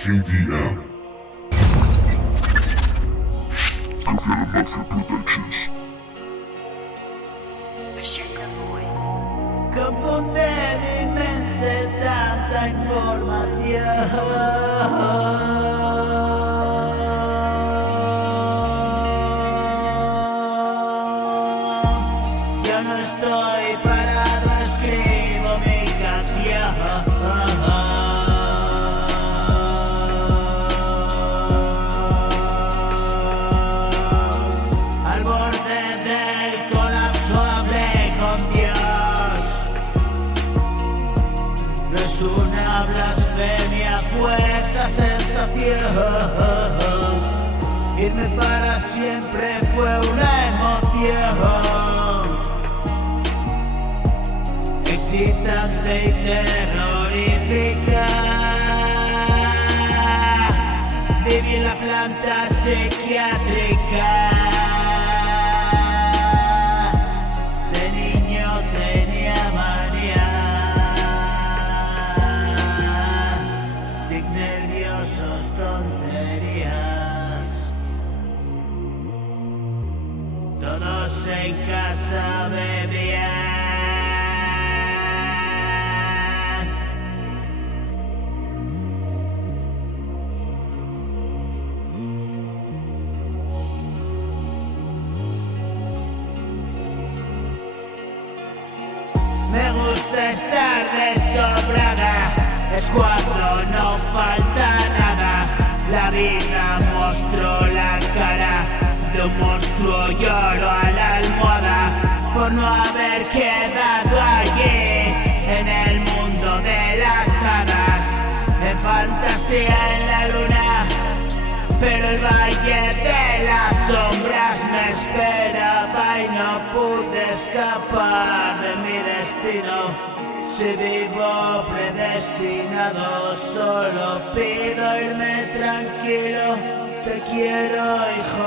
KDM. Confirm Mafia Productions. Confunde mi mente tanta información. Yo no estoy parado, escribo mi canción. Al borde del colapso hablé con Dios. No es una blasfemia, fue esa sensación. Irme para siempre fue una emoción excitante y terrorífica. Viví en la planta psiquiátrica. De niño tenía manía de nerviosos tonterías. Todos en casa bebían. Me gusta estar desobrada, es cuando no falta nada. La vida mostró la cara de un monstruo, lloro a la almohada por no haber quedado allí en el mundo de las hadas. En fantasía en la luna, pero el valle de las sombras me esperaba y no pude escapar de mi destino. Si vivo predestinado, solo pido irme tranquilo. Te quiero, hijo